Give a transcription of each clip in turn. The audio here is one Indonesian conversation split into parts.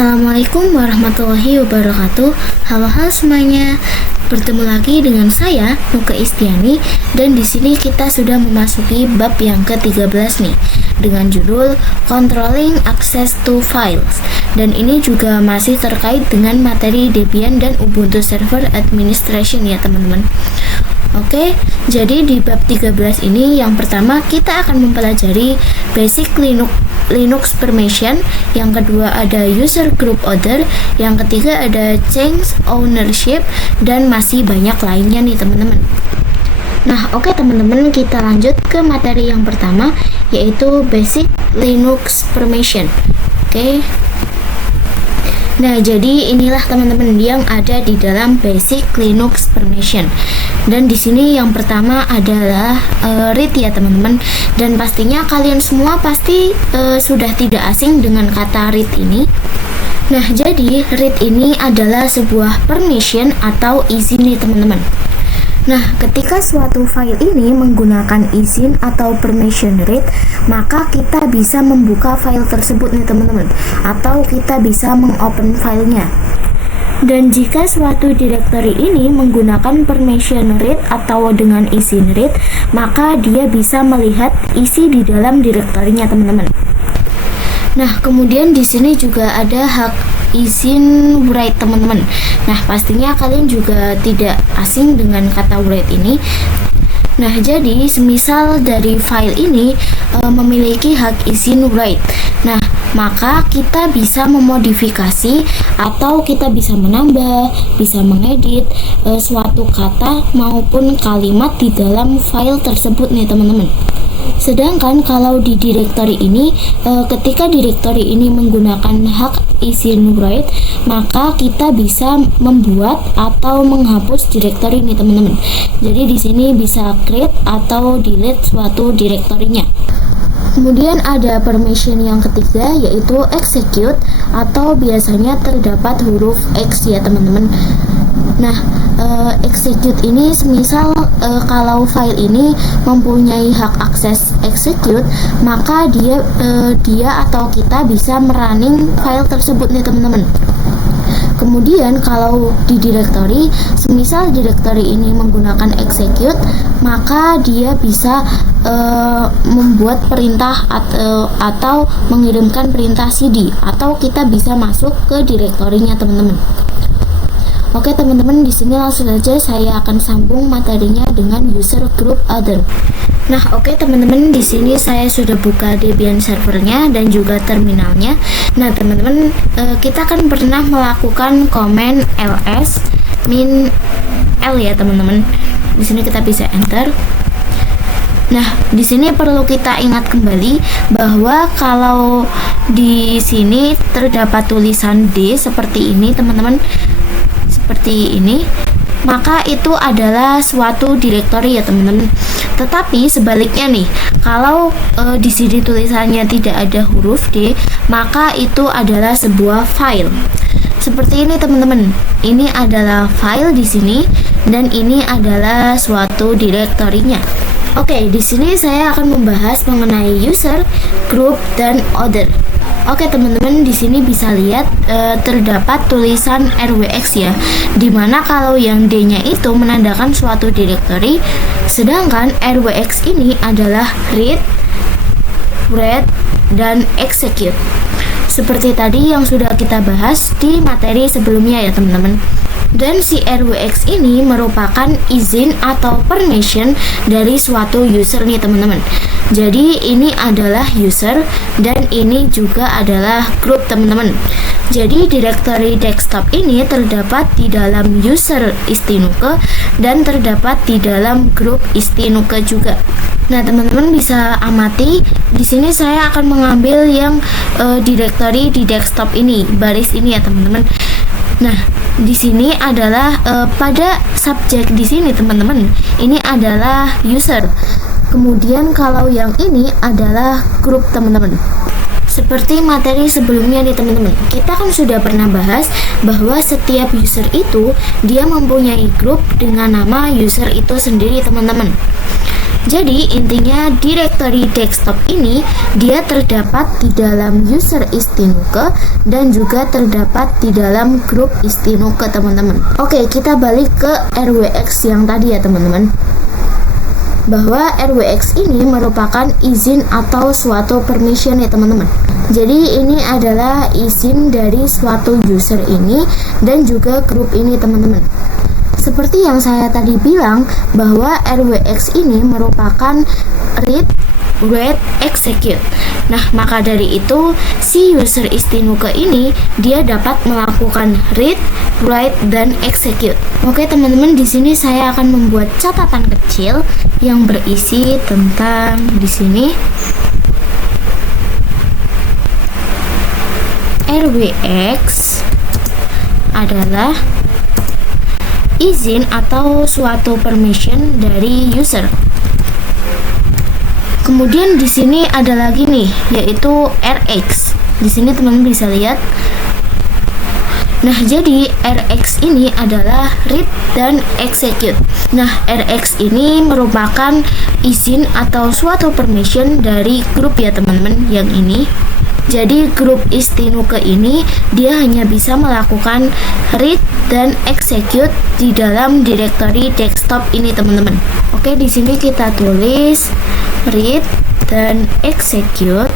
Assalamualaikum warahmatullahi wabarakatuh. Halo semuanya. Bertemu lagi dengan saya Nuke Istiani, dan di sini kita sudah memasuki bab yang ke-13 nih, dengan judul Controlling Access to Files. Dan ini juga masih terkait dengan materi Debian dan Ubuntu Server Administration ya teman-teman. Oke, jadi di bab 13 ini yang pertama kita akan mempelajari basic Linux permission, yang kedua ada user group order, yang ketiga ada change ownership, dan masih banyak lainnya nih teman-teman. Nah, oke teman-teman, kita lanjut ke materi yang pertama, yaitu basic Linux permission. Oke. Nah, jadi inilah teman-teman yang ada di dalam basic Linux permission. Dan di sini yang pertama adalah read ya teman-teman. Dan pastinya kalian semua pasti sudah tidak asing dengan kata read ini. Nah, jadi read ini adalah sebuah permission atau izin nih teman-teman. Nah, ketika suatu file ini menggunakan izin atau permission read, maka kita bisa membuka file tersebut nih teman-teman, atau kita bisa mengopen filenya. Dan jika suatu directory ini menggunakan permission read atau dengan izin read, maka dia bisa melihat isi di dalam directory-nya teman-teman. Nah, kemudian di sini juga ada hak izin write teman-teman. Nah, pastinya kalian juga tidak asing dengan kata write ini. Nah, jadi semisal dari file ini memiliki hak izin write. Nah, maka kita bisa memodifikasi atau kita bisa menambah, bisa mengedit suatu kata maupun kalimat di dalam file tersebut nih teman-teman. Sedangkan kalau di directory ini, ketika directory ini menggunakan hak izin write, maka kita bisa membuat atau menghapus directory ini teman-teman. Jadi di sini bisa create atau delete suatu directory-nya. Kemudian ada permission yang ketiga, yaitu execute, atau biasanya terdapat huruf X ya teman-teman. Nah, execute ini semisal kalau file ini mempunyai hak akses execute, maka dia atau kita bisa merunning file tersebut nih teman-teman. Kemudian kalau di directory, semisal directory ini menggunakan execute, maka dia bisa membuat perintah atau mengirimkan perintah cd, atau kita bisa masuk ke directory-nya teman-teman. Oke teman-teman, di sini langsung saja saya akan sambung materinya dengan user group other. Nah, oke teman-teman, di sini saya sudah buka Debian servernya dan juga terminalnya. Nah, teman-teman, kita kan pernah melakukan command ls min l ya teman-teman. Di sini kita bisa enter. Nah, di sini perlu kita ingat kembali bahwa kalau di sini terdapat tulisan D seperti ini teman-teman, seperti ini, maka itu adalah suatu directory ya teman-teman. Tetapi sebaliknya nih, kalau di sini tulisannya tidak ada huruf D, maka itu adalah sebuah file. Seperti ini teman-teman. Ini adalah file di sini, dan ini adalah suatu directory-nya. Oke, di sini saya akan membahas mengenai user, group, dan other. Oke teman-teman, di sini bisa lihat terdapat tulisan RWX ya, dimana kalau yang D-nya itu menandakan suatu directory, sedangkan RWX ini adalah read, write, dan execute. Seperti tadi yang sudah kita bahas di materi sebelumnya ya teman-teman. Dan si RWX ini merupakan izin atau permission dari suatu user nih teman-teman. Jadi ini adalah user dan ini juga adalah group teman-teman. Jadi directory desktop ini terdapat di dalam user Istinuke dan terdapat di dalam group Istinuke juga. Nah, teman-teman bisa amati di sini saya akan mengambil yang directory di desktop ini, baris ini ya teman-teman. Nah, di sini adalah pada subjek di sini teman-teman, ini adalah user. Kemudian kalau yang ini adalah grup teman-teman. Seperti materi sebelumnya nih teman-teman, kita kan sudah pernah bahas bahwa setiap user itu dia mempunyai grup dengan nama user itu sendiri teman-teman. Jadi intinya directory desktop ini dia terdapat di dalam user Istinuke dan juga terdapat di dalam grup Istinuke teman-teman. Oke, kita balik ke RWX yang tadi ya teman-teman. Bahwa RWX ini merupakan izin atau suatu permission ya teman-teman. Jadi ini adalah izin dari suatu user ini dan juga grup ini teman-teman. Seperti yang saya tadi bilang bahwa RWX ini merupakan read, write, execute. Nah, maka dari itu si user Istinuke ini dia dapat melakukan read, write, dan execute. Oke teman-teman, di sini saya akan membuat catatan kecil yang berisi tentang di sini RWX adalah izin atau suatu permission dari user. Kemudian di sini ada lagi nih, yaitu RX. Di sini teman-teman bisa lihat. Nah, jadi RX ini adalah read dan execute. Nah, RX ini merupakan izin atau suatu permission dari grup ya teman-teman yang ini. Jadi grup Istinuke ini dia hanya bisa melakukan read dan execute di dalam directory desktop ini teman-teman. Oke, di sini kita tulis read dan execute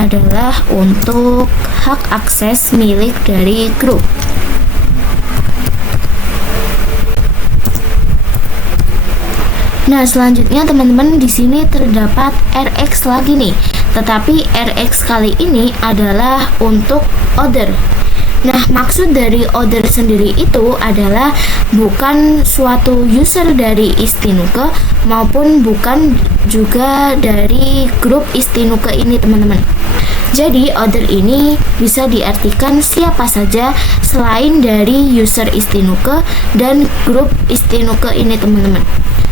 adalah untuk hak akses milik dari grup. Nah, selanjutnya teman-teman di sini terdapat RX lagi nih. Tetapi RX kali ini adalah untuk order. Nah, maksud dari order sendiri itu adalah bukan suatu user dari Istinuke maupun bukan juga dari grup Istinuke ini teman-teman. Jadi order ini bisa diartikan siapa saja selain dari user Istinuke dan grup Istinuke ini teman-teman.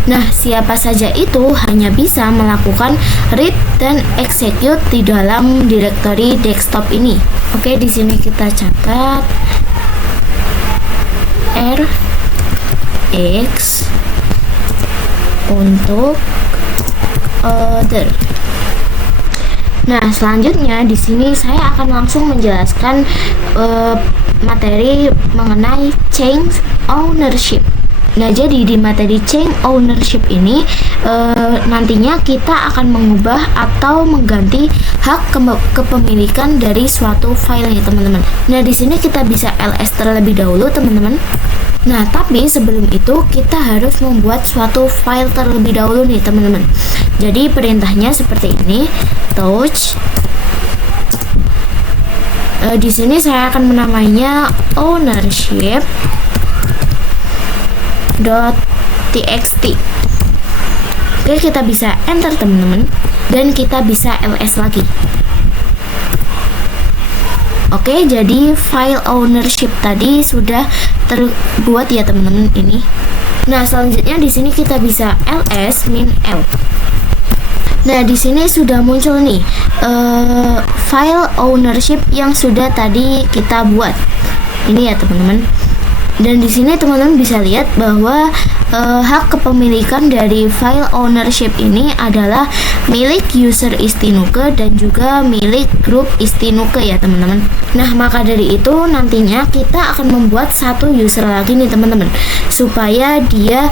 Nah, siapa saja itu hanya bisa melakukan read dan execute di dalam directory desktop ini. Oke, di sini kita catat RX untuk order. Nah, selanjutnya di sini saya akan langsung menjelaskan materi mengenai change ownership. Nah, jadi di materi change ownership ini nantinya kita akan mengubah atau mengganti hak kepemilikan dari suatu file nih teman-teman. Nah, di sini kita bisa ls terlebih dahulu teman-teman. Nah, tapi sebelum itu kita harus membuat suatu file terlebih dahulu nih teman-teman. Jadi perintahnya seperti ini, touch. Di sini saya akan menamainya ownership.txt. Oke, kita bisa enter teman-teman dan kita bisa ls lagi. Oke, jadi file ownership tadi sudah terbuat ya teman-teman ini. Nah, selanjutnya di sini kita bisa ls min l. Nah, di sini sudah muncul nih file ownership yang sudah tadi kita buat. Ini ya teman-teman. Dan di sini teman-teman bisa lihat bahwa hak kepemilikan dari file ownership ini adalah milik user Istinuke dan juga milik grup Istinuke ya teman-teman. Nah, maka dari itu nantinya kita akan membuat satu user lagi nih teman-teman, supaya dia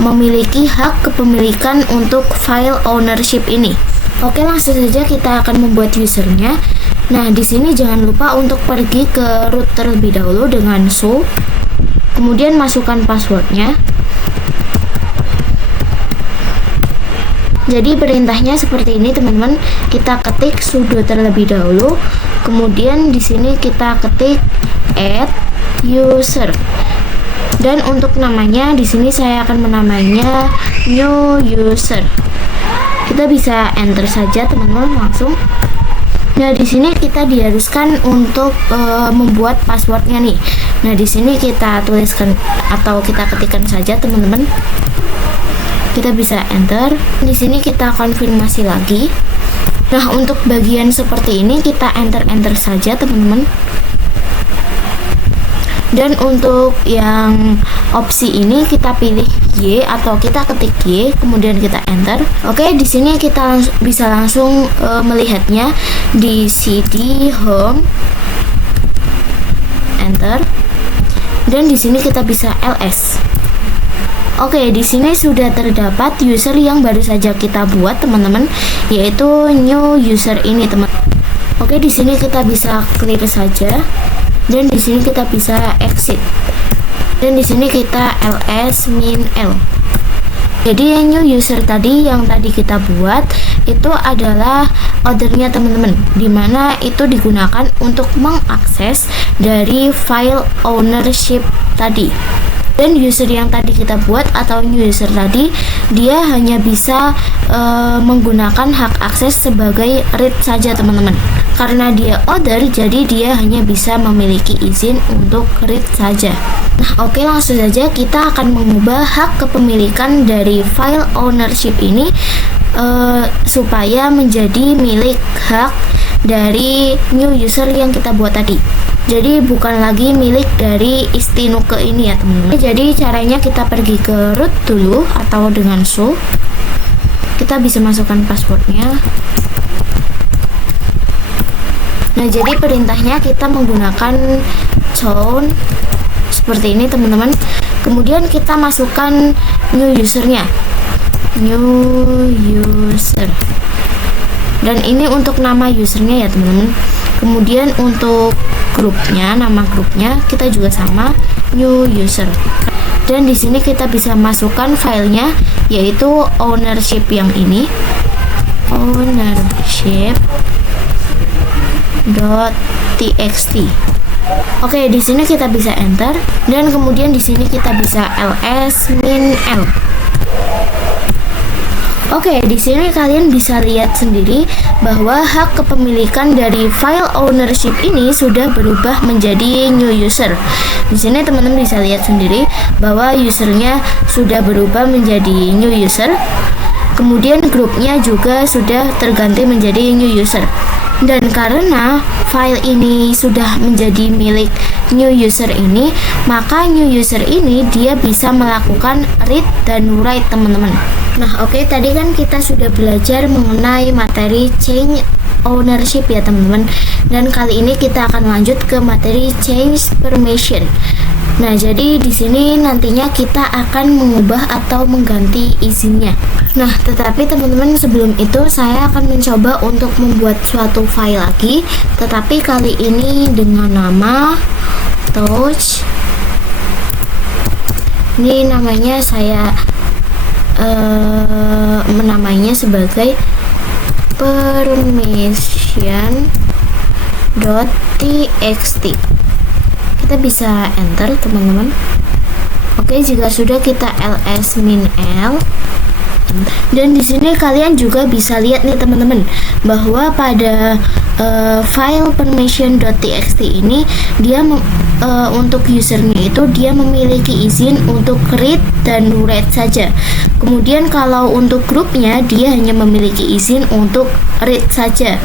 memiliki hak kepemilikan untuk file ownership ini. Oke, langsung saja kita akan membuat usernya. Nah, di sini jangan lupa untuk pergi ke root terlebih dahulu dengan sudo, kemudian masukkan passwordnya. Jadi perintahnya seperti ini teman-teman. Kita ketik sudo terlebih dahulu, kemudian di sini kita ketik add user. Dan untuk namanya di sini saya akan menamainya new user. Kita bisa enter saja teman-teman langsung. Nah, di sini kita diharuskan untuk membuat passwordnya nih. Nah, di sini kita tuliskan atau kita ketikkan saja teman-teman. Kita bisa enter. Di sini kita konfirmasi lagi. Nah, untuk bagian seperti ini kita enter saja teman-teman. Dan untuk yang opsi ini kita pilih Y atau kita ketik Y, kemudian kita enter. Oke, di sini kita bisa langsung melihatnya di CD home, enter. Dan di sini kita bisa ls. Oke, di sini sudah terdapat user yang baru saja kita buat, teman-teman, yaitu new user ini, teman. Oke, di sini kita bisa clear saja, dan di sini kita bisa exit, dan di sini kita ls min l. Jadi new user tadi yang tadi kita buat itu adalah ordernya, teman-teman, dimana itu digunakan untuk mengakses dari file ownership tadi. Dan user yang tadi kita buat atau new user tadi, dia hanya bisa menggunakan hak akses sebagai read saja, teman-teman. Karena dia order, jadi dia hanya bisa memiliki izin untuk read saja. Nah, oke, langsung saja kita akan mengubah hak kepemilikan dari file ownership ini supaya menjadi milik hak dari new user yang kita buat tadi. Jadi bukan lagi milik dari Istinuke ini ya, teman-teman. Jadi caranya kita pergi ke root dulu atau dengan show. Kita bisa masukkan passwordnya. Nah, jadi perintahnya kita menggunakan chown seperti ini, teman-teman. Kemudian kita masukkan new usernya, new user. Dan ini untuk nama usernya ya, teman-teman. Kemudian untuk grupnya, nama grupnya kita juga sama, new user. Dan di sini kita bisa masukkan filenya, yaitu ownership yang ini, ownership.txt. Oke, di sini kita bisa enter, dan kemudian di sini kita bisa ls min l. Oke, di sini kalian bisa lihat sendiri bahwa hak kepemilikan dari file ownership ini sudah berubah menjadi new user. Di sini teman-teman bisa lihat sendiri bahwa usernya sudah berubah menjadi new user. Kemudian grupnya juga sudah terganti menjadi new user. Dan karena file ini sudah menjadi milik new user ini, maka new user ini dia bisa melakukan read dan write, teman-teman. Nah, oke, tadi kan kita sudah belajar mengenai materi change ownership ya, teman-teman. Dan kali ini kita akan lanjut ke materi change permission. Nah, jadi di sini nantinya kita akan mengubah atau mengganti izinnya. Nah, tetapi teman-teman, sebelum itu saya akan mencoba untuk membuat suatu file lagi, tetapi kali ini dengan nama touch. Ini namanya saya menamainya sebagai permission.txt. Kita bisa enter, teman-teman. Oke, jika sudah kita ls min l. Dan di sini kalian juga bisa lihat nih, teman-teman, bahwa pada file permission.txt ini dia untuk usernya itu dia memiliki izin untuk read dan write saja. Kemudian kalau untuk grupnya dia hanya memiliki izin untuk read saja.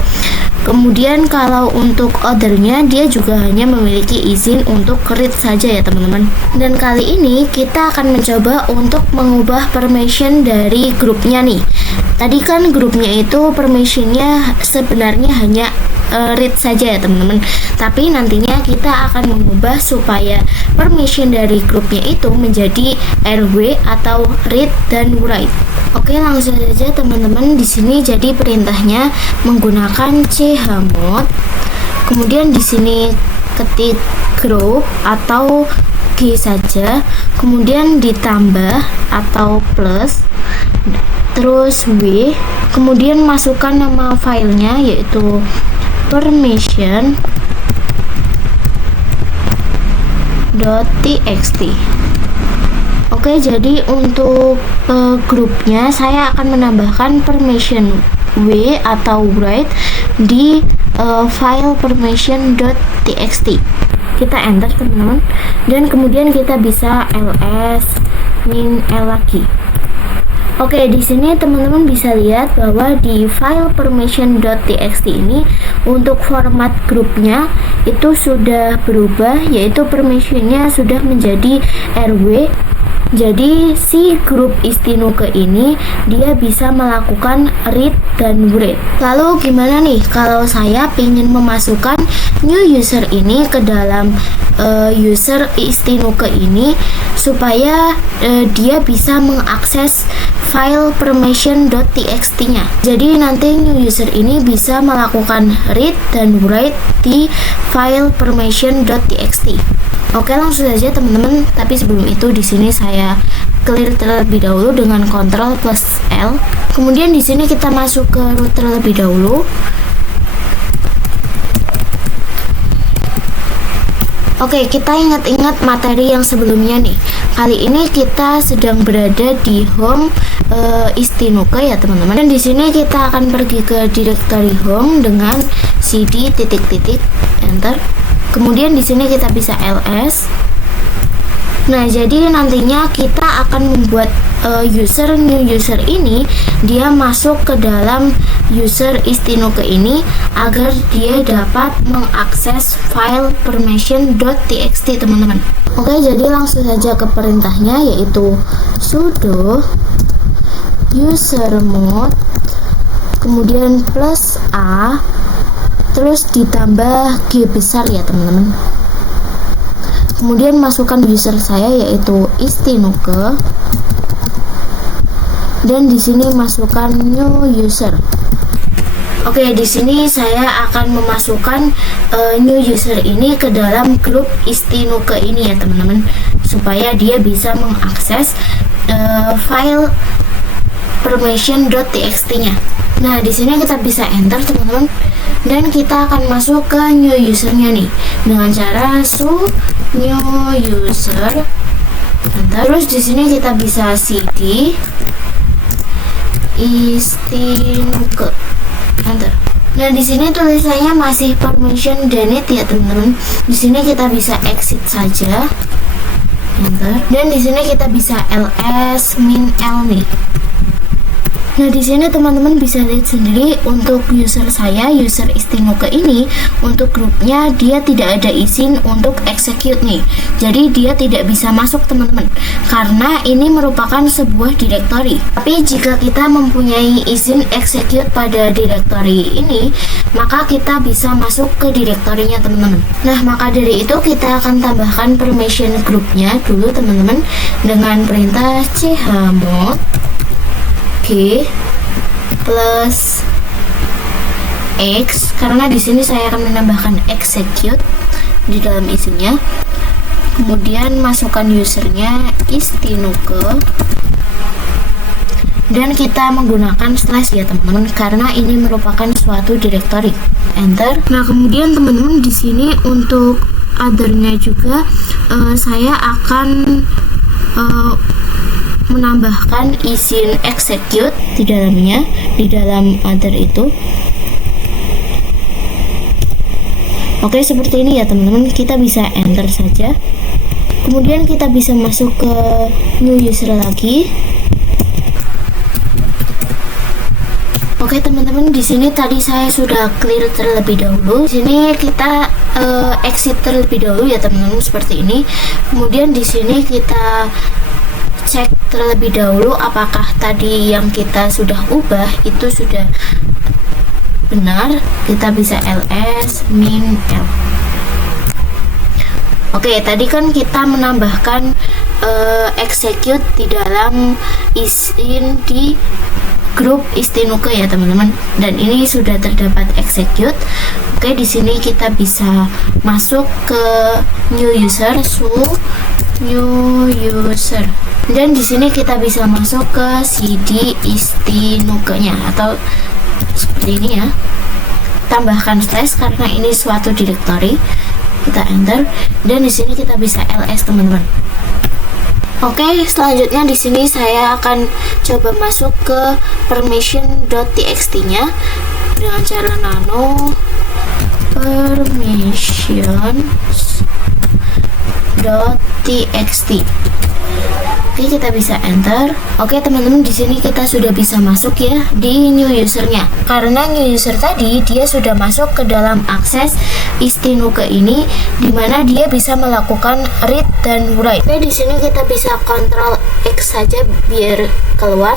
Kemudian kalau untuk ordernya dia juga hanya memiliki izin untuk read saja ya, teman-teman. Dan kali ini kita akan mencoba untuk mengubah permission dari grupnya nih. Tadi kan grupnya itu permissionnya sebenarnya hanya read saja ya, teman-teman. Tapi nantinya kita akan mengubah supaya permission dari grupnya itu menjadi RW atau read dan write. Oke, langsung saja, teman-teman. Di sini jadi perintahnya menggunakan chmod. Kemudian di sini ketik group atau G saja. Kemudian ditambah atau plus, terus W. Kemudian masukkan nama filenya yaitu permission.txt. Oke, jadi untuk grupnya saya akan menambahkan permission W atau write di file permission.txt. Kita enter, teman-teman, dan kemudian kita bisa ls min l lagi. Oke, di sini teman-teman bisa lihat bahwa di file permission.txt ini untuk format grupnya itu sudah berubah, yaitu permissionnya sudah menjadi RW Jadi si grup istinuke ini dia bisa melakukan read dan write. Lalu gimana nih kalau saya ingin memasukkan new user ini ke dalam user istinuke ini supaya dia bisa mengakses file permission.txt-nya. Jadi nanti new user ini bisa melakukan read dan write di file permission.txt. Oke, langsung saja teman-teman. Tapi sebelum itu di sini saya clear terlebih dahulu dengan Ctrl plus L. Kemudian di sini kita masuk ke root terlebih dahulu. Oke, kita ingat-ingat materi yang sebelumnya nih. Kali ini kita sedang berada di home istinuke ya teman-teman. Dan di sini kita akan pergi ke directory home dengan cd titik-titik enter. Kemudian di sini kita bisa ls. Nah, jadi nantinya kita akan membuat new user ini dia masuk ke dalam user istinuke ini agar dia dapat mengakses file permission.txt teman-teman. Oke, jadi langsung saja ke perintahnya, yaitu sudo usermod kemudian plus a terus ditambah G besar ya teman-teman. Kemudian masukkan user saya yaitu istinuke dan di sini masukkan new user. Oke, di sini saya akan memasukkan new user ini ke dalam grup istinuke ini ya teman-teman, supaya dia bisa mengakses file permission.txt-nya. Nah, di sini kita bisa enter teman-teman, dan kita akan masuk ke new usernya nih dengan cara new user enter. Terus di sini kita bisa cd istinuke enter. Nah, di sini tulisannya masih permission denied ya teman-teman. Di sini kita bisa exit saja enter, dan di sini kita bisa ls min l nih. Nah, di sini teman-teman bisa lihat sendiri untuk user saya, user istinuke ini, untuk grupnya dia tidak ada izin untuk execute nih. Jadi dia tidak bisa masuk teman-teman, karena ini merupakan sebuah directory. Tapi jika kita mempunyai izin execute pada directory ini, maka kita bisa masuk ke directory-nya teman-teman. Nah, maka dari itu kita akan tambahkan permission grupnya dulu teman-teman dengan perintah chmod G plus X, karena di sini saya akan menambahkan execute di dalam isinya. Kemudian masukkan usernya istinuke dan kita menggunakan slash ya teman-teman, karena ini merupakan suatu directory. Enter. Nah, kemudian teman-teman di sini untuk othernya juga saya akan menambahkan izin execute di dalamnya, di dalam other itu. Oke, seperti ini ya teman-teman. Kita bisa enter saja. Kemudian kita bisa masuk ke new user lagi. Oke teman-teman, di sini tadi saya sudah clear terlebih dahulu. Di sini kita exit terlebih dahulu ya teman-teman, seperti ini. Kemudian di sini kita cek terlebih dahulu apakah tadi yang kita sudah ubah itu sudah benar. Kita bisa ls min l. Oke, tadi kan kita menambahkan execute di dalam izin di grup istinuke ya teman-teman, dan ini sudah terdapat execute. Oke, di sini kita bisa masuk ke new user, new user, dan di sini kita bisa masuk ke cd istinuke-nya atau seperti ini ya. Tambahkan slash karena ini suatu directory. Kita enter, dan di sini kita bisa ls teman-teman. Oke, selanjutnya di sini saya akan coba masuk ke permission.txt-nya dengan cara nano permissions.txt. Oke, kita bisa enter. Oke teman-teman, di sini kita sudah bisa masuk ya di new usernya. Karena new user tadi dia sudah masuk ke dalam akses Istinuke ini, dimana dia bisa melakukan read dan write. Oke, di sini kita bisa Ctrl X saja biar keluar.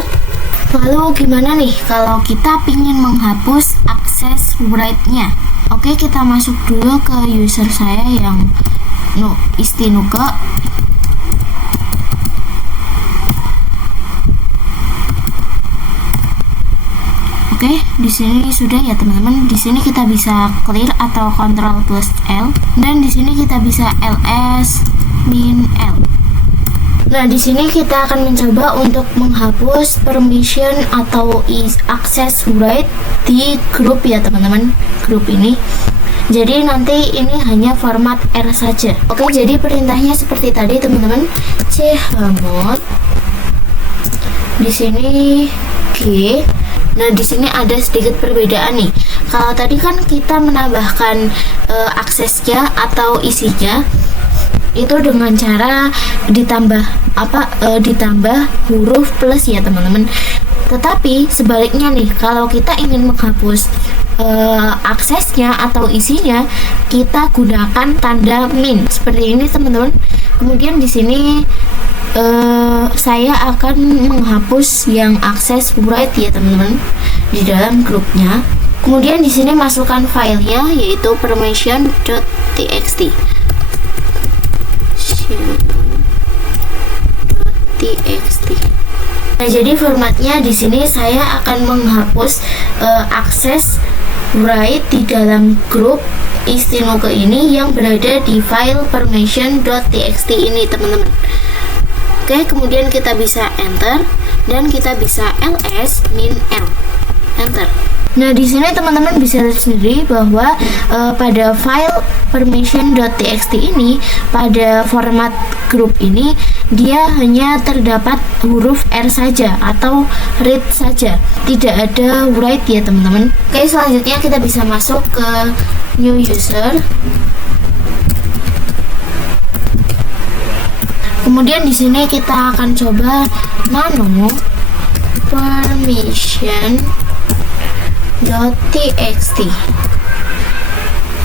Lalu gimana nih kalau kita ingin menghapus akses write-nya? Oke, kita masuk dulu ke user saya yang Istinuke. Oke, di sini sudah ya teman-teman. Di sini kita bisa clear atau Ctrl plus L, dan di sini kita bisa ls min L. Nah, di sini kita akan mencoba untuk menghapus permission atau access write di grup ya teman-teman, grup ini. Jadi nanti ini hanya format R saja. Oke, jadi perintahnya seperti tadi teman-teman. chmod. Di sini G. Nah, di sini ada sedikit perbedaan nih. Kalau tadi kan kita menambahkan aksesnya atau isinya itu dengan cara ditambah ditambah huruf plus ya teman-teman. Tetapi sebaliknya nih, kalau kita ingin menghapus aksesnya atau isinya, kita gunakan tanda min seperti ini teman-teman. Kemudian di sini saya akan menghapus yang akses write ya teman-teman di dalam grupnya. Kemudian di sini masukkan filenya yaitu permission.txt. Nah, jadi formatnya di sini saya akan menghapus akses write di dalam grup Istinuke ini yang berada di file permission.txt ini teman-teman. Oke, kemudian kita bisa enter dan kita bisa ls min L, enter. Nah, di sini teman-teman bisa lihat sendiri bahwa pada file permission.txt ini, pada format grup ini, dia hanya terdapat huruf R saja atau read saja, tidak ada write ya teman-teman. Oke, selanjutnya kita bisa masuk ke new user. Kemudian di sini kita akan coba nano permission.txt.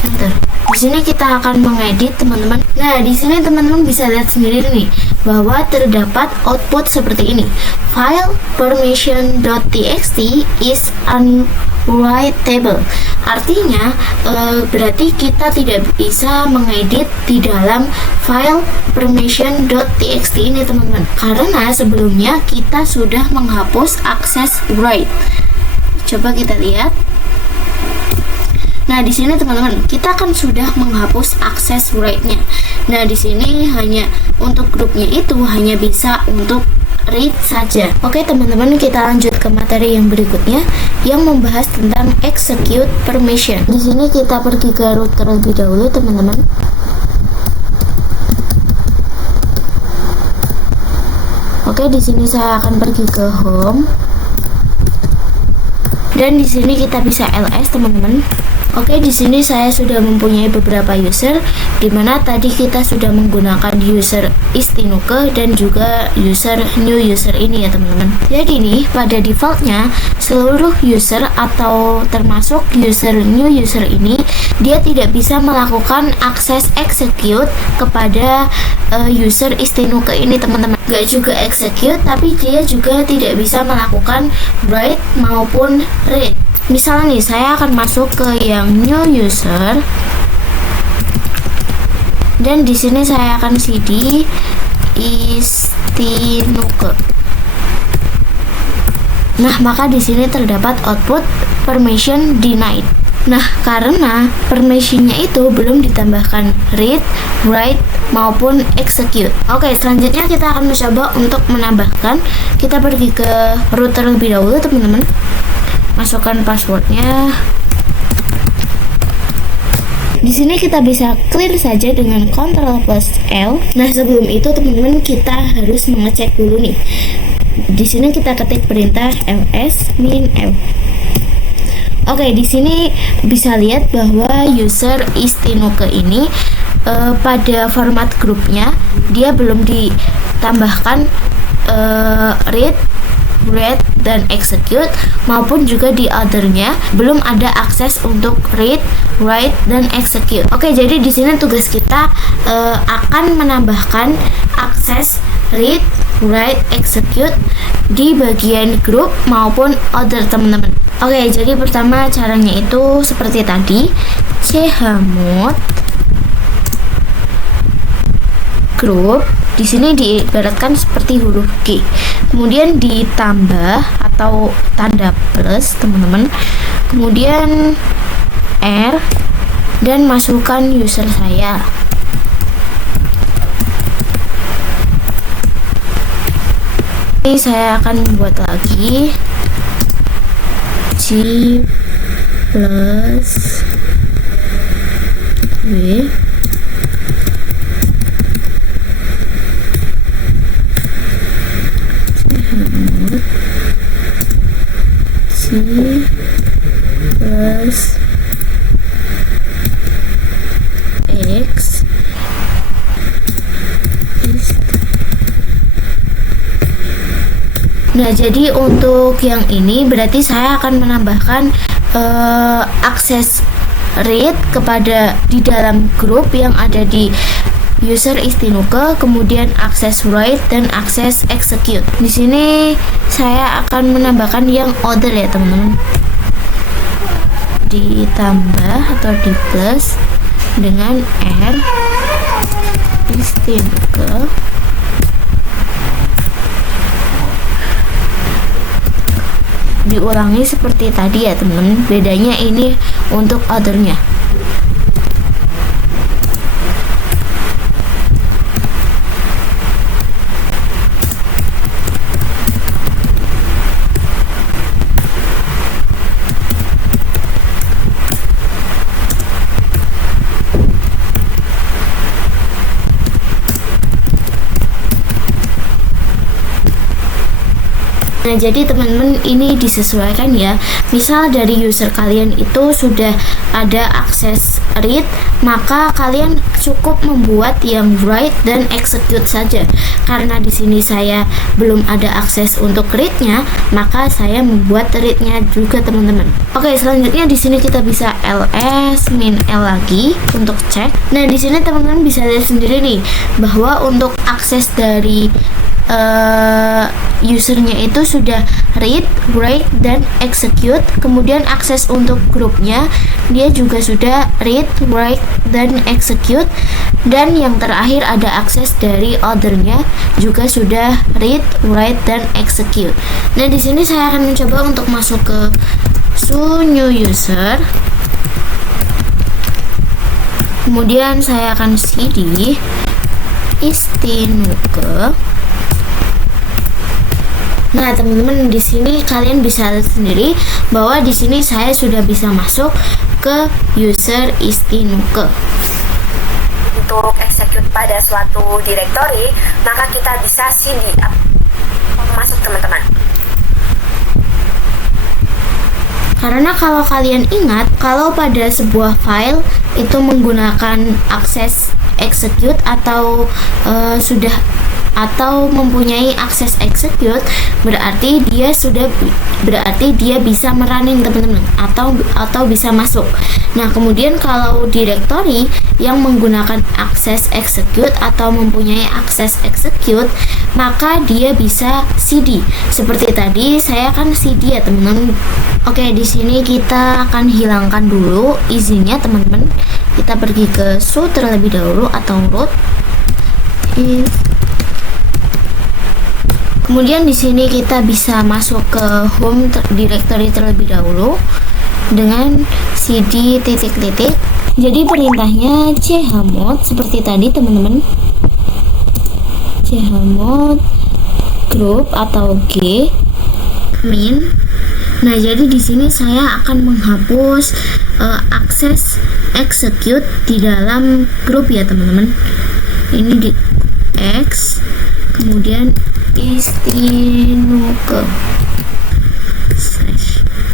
Enter. Di sini kita akan mengedit teman-teman. Nah, di sini teman-teman bisa lihat sendiri nih bahwa terdapat output seperti ini. File permission.txt is unwritable. Artinya berarti kita tidak bisa mengedit di dalam file permission.txt ini teman-teman, karena sebelumnya kita sudah menghapus akses write. Coba kita lihat. Nah, di sini teman-teman, kita kan sudah menghapus akses write-nya. Nah, di sini hanya untuk grupnya itu hanya bisa untuk read saja. Oke, teman-teman, kita lanjut ke materi yang berikutnya yang membahas tentang execute permission. Di sini kita pergi ke root terlebih dahulu, teman-teman. Oke, di sini saya akan pergi ke home. Dan di sini kita bisa ls, teman-teman. Oke, di sini saya sudah mempunyai beberapa user, dimana tadi kita sudah menggunakan user Istinuke dan juga new user ini ya teman-teman. Jadi nih, pada defaultnya seluruh user atau termasuk new user ini, dia tidak bisa melakukan akses execute kepada user Istinuke ini teman-teman. Gak juga execute, tapi dia juga tidak bisa melakukan write maupun read. Misalnya nih, saya akan masuk ke yang new user dan di sini saya akan cd Istinuke. Nah, maka di sini terdapat output permission denied. Nah, karena permissionnya itu belum ditambahkan read, write maupun execute. Oke, selanjutnya kita akan mencoba untuk menambahkan. Kita pergi ke root terlebih dahulu teman-teman. Masukkan passwordnya. Di sini kita bisa clear saja dengan Ctrl plus L. Nah, sebelum itu teman-teman, kita harus mengecek dulu nih. Di sini kita ketik perintah ls min L. Oke, di sini bisa lihat bahwa user Istinuke ini pada format grupnya dia belum ditambahkan read, write, dan execute, maupun juga di othernya belum ada akses untuk read, write, dan execute. Oke, jadi di sini tugas kita akan menambahkan akses read, write, execute di bagian group maupun other, teman-teman. Oke, jadi pertama caranya itu seperti tadi, chmod group. Di sini diibaratkan seperti huruf G. Kemudian ditambah atau tanda plus, teman-teman. Kemudian R dan masukkan user saya. Ini saya akan membuat lagi G plus W C plus X is. Nah, jadi untuk yang ini berarti saya akan menambahkan akses read kepada di dalam grup yang ada di user Istinuke, kemudian akses write dan akses execute. Di sini saya akan menambahkan yang other ya, teman-teman. Ditambah atau di plus dengan R Istinuke diulangi seperti tadi ya, teman-teman. Bedanya ini untuk othernya. Nah, jadi teman-teman ini disesuaikan ya. Misal dari user kalian itu sudah ada akses read, maka kalian cukup membuat yang write dan execute saja. Karena di sini saya belum ada akses untuk read-nya, maka saya membuat read-nya juga, teman-teman. Oke, selanjutnya di sini kita bisa ls min l lagi untuk cek. Nah, di sini teman-teman bisa lihat sendiri nih bahwa untuk akses dari usernya itu sudah read, write, dan execute. Kemudian akses untuk grupnya dia juga sudah read, write, dan execute. Dan yang terakhir ada akses dari othernya juga sudah read, write, dan execute. Nah, di sini saya akan mencoba untuk masuk ke new user. Kemudian saya akan cd Istinuke. Nah, teman-teman, di sini kalian bisa lihat sendiri bahwa di sini saya sudah bisa masuk ke user Istinuke. Untuk execute pada suatu directory, maka kita bisa cd masuk, teman-teman. Karena kalau kalian ingat, kalau pada sebuah file itu menggunakan akses execute atau mempunyai akses execute, berarti dia bisa merunning, teman-teman, atau bisa masuk. Nah, kemudian kalau directory yang menggunakan akses execute atau mempunyai akses execute, maka dia bisa cd. Seperti tadi saya kan cd ya, teman-teman. Oke, di sini kita akan hilangkan dulu izinnya, teman-teman. Kita pergi ke show terlebih dahulu atau root. Kemudian di sini kita bisa masuk ke home directory terlebih dahulu dengan cd titik-titik. Jadi perintahnya chmod seperti tadi, teman-teman. Chmod group atau G min. Nah, jadi di sini saya akan menghapus akses execute di dalam grup ya, teman-teman. Ini di X, kemudian Istinuke.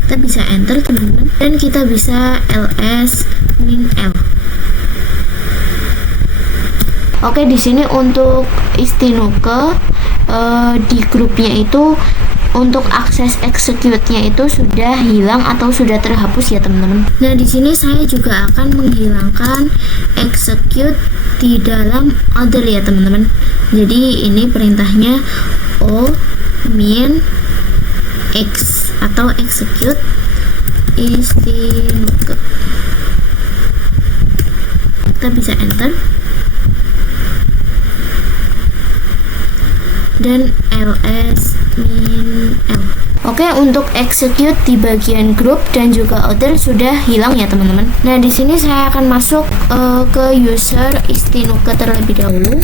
Kita bisa enter, teman-teman, dan kita bisa ls min l. Oke, di sini untuk Istinuke di grupnya itu untuk akses execute-nya itu sudah hilang atau sudah terhapus ya teman-teman. Nah, di sini saya juga akan menghilangkan execute di dalam order ya teman-teman. Jadi ini perintahnya o min x atau execute istinuke. Kita bisa enter dan ls min l. Oke, untuk execute di bagian group dan juga order sudah hilang ya teman-teman. Nah, di sini saya akan masuk ke user istinuke terlebih dahulu.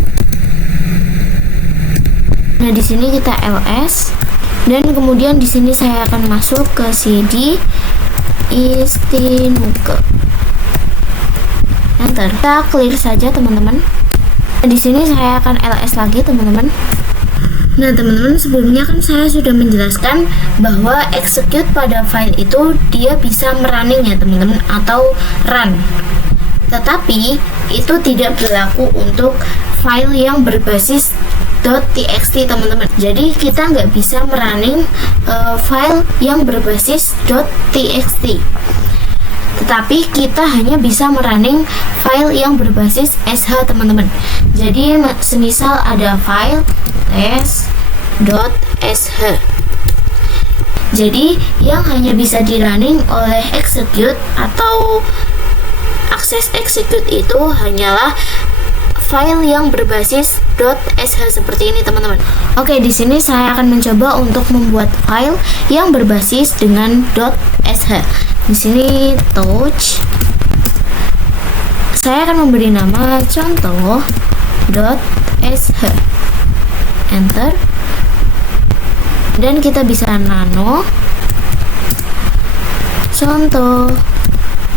Nah, di sini kita ls dan kemudian di sini saya akan masuk ke cd istinuke. Enter. Kita clear saja teman-teman. Nah, di sini saya akan ls lagi teman-teman. Nah teman-teman, sebelumnya kan saya sudah menjelaskan bahwa execute pada file itu dia bisa merunning ya teman-teman, atau run. Tetapi itu tidak berlaku untuk file yang berbasis .txt teman-teman. Jadi kita nggak bisa merunning file yang berbasis .txt. Tetapi kita hanya bisa merunning file yang berbasis sh teman-teman. Jadi semisal ada file test.sh. Jadi yang hanya bisa di running oleh execute atau akses execute itu hanyalah file yang berbasis .sh seperti ini teman-teman. Oke, di sini saya akan mencoba untuk membuat file yang berbasis dengan .sh. Di sini touch. Saya akan memberi nama contoh.sh. Enter. Dan kita bisa nano contoh.sh.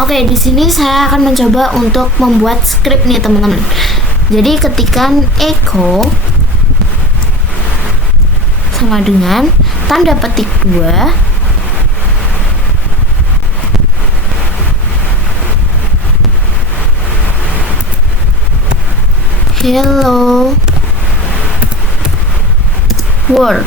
Oke, di sini saya akan mencoba untuk membuat script nih teman-teman. Jadi ketikkan echo sama dengan tanda petik 2 hello world.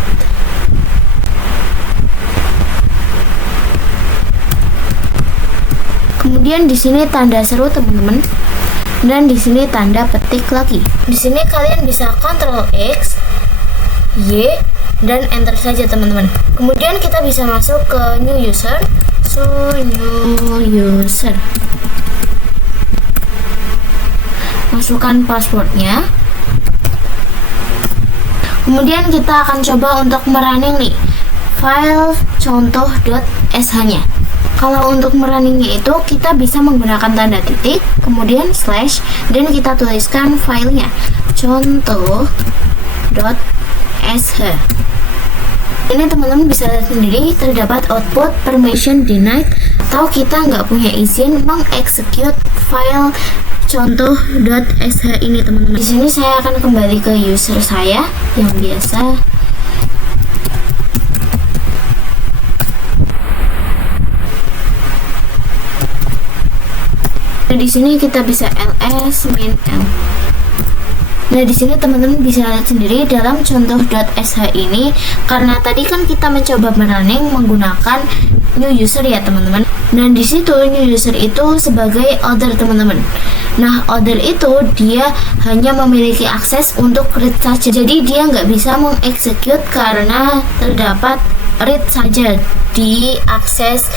Kemudian di sini tanda seru teman-teman, dan di sini tanda petik lagi. Di sini kalian bisa Ctrl X, Y, dan enter saja teman-teman. Kemudian kita bisa masuk ke new user. So new user. Masukkan passwordnya. Kemudian kita akan coba untuk merunning nih file contoh.sh nya. Kalau untuk merunningnya itu kita bisa menggunakan tanda titik, kemudian slash, dan kita tuliskan filenya contoh.sh. Ini teman-teman bisa lihat sendiri, terdapat output permission denied, atau kita nggak punya izin mengexecute file contoh.sh ini teman-teman. Di sini saya akan kembali ke user saya yang biasa. Nah, di sini kita bisa ls min l. Nah, di sini teman-teman bisa lihat sendiri dalam contoh.sh ini, karena tadi kan kita mencoba merunning menggunakan new user ya teman-teman. Nah, di situ new user itu sebagai order teman-teman. Nah, order itu dia hanya memiliki akses untuk read saja. Jadi dia nggak bisa mengexecute karena terdapat read saja di akses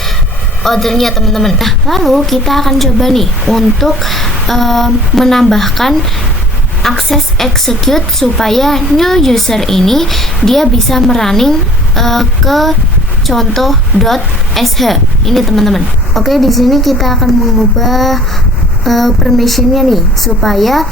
ordernya teman-teman. Nah, lalu kita akan coba nih untuk menambahkan akses execute supaya new user ini dia bisa merunning ke contoh.sh ini teman-teman. Oke, di sini kita akan mengubah permissionnya nih supaya